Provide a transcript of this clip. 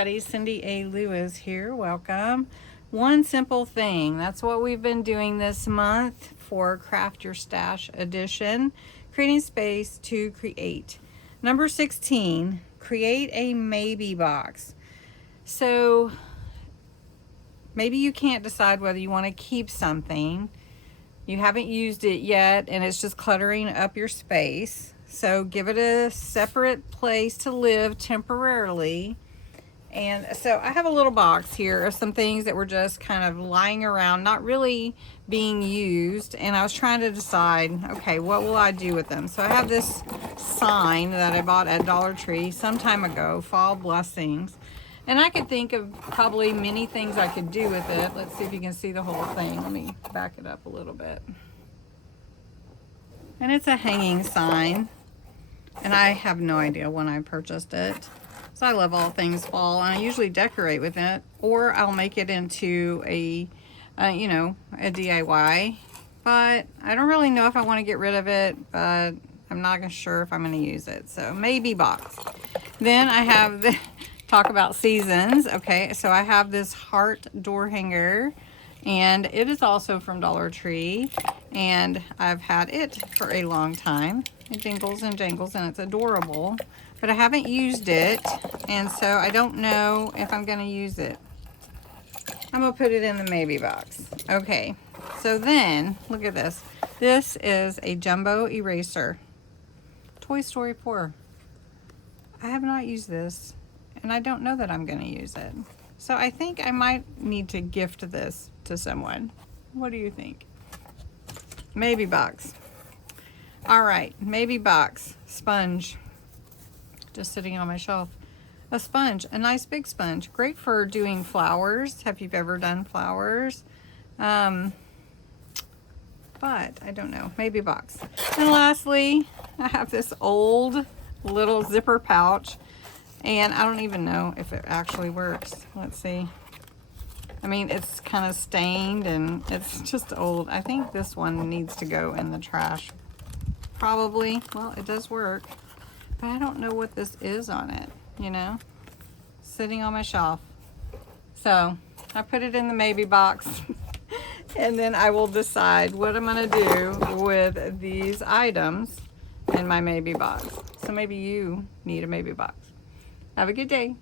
everybody, Cindy A. Lewis here. Welcome. One simple thing. That's what we've been doing this month for Craft Your Stash edition. Creating space to create. Number 16, create a maybe box. So maybe you can't decide whether you want to keep something. You haven't used it yet and it's just cluttering up your space. So give it a separate place to live temporarily. And so I have a little box here of some things that were just kind of lying around, not really being used. And I was trying to decide, okay, what will I do with them? So I have this sign that I bought at Dollar Tree some time ago, Fall Blessings. And I could think of probably many things I could do with it. Let's see if you can see the whole thing. Let me back it up a little bit. And it's a hanging sign. And I have no idea when I purchased it. So I love all things fall, and I usually decorate with it, or I'll make it into a, a DIY. But I don't really know if I want to get rid of it, but I'm not sure if I'm going to use it. So maybe box. Then I have the talk about seasons. Okay, so I have this heart door hanger, and it is also from Dollar Tree, and I've had it for a long time. It jingles and jangles, and it's adorable. But I haven't used it, and so I don't know if I'm going to use it. I'm going to put it in the maybe box. Okay, so then, look at this. This is a jumbo eraser. Toy Story 4. I have not used this, and I don't know that I'm going to use it. So I think I might need to gift this to someone. What do you think? Maybe box. All right, maybe box. Sponge. Just sitting on my shelf. A sponge, a nice big sponge. Great for doing flowers. Have you ever done flowers? But I don't know, maybe box. And lastly, I have this old little zipper pouch, and I don't even know if it actually works. Let's see. I mean, it's kind of stained and it's just old. I think this one needs to go in the trash. Probably. Well, it does work. But I don't know what this is on it, sitting on my shelf. So I put it in the maybe box and then I will decide what I'm gonna do with these items in my maybe box. So maybe you need a maybe box. Have a good day.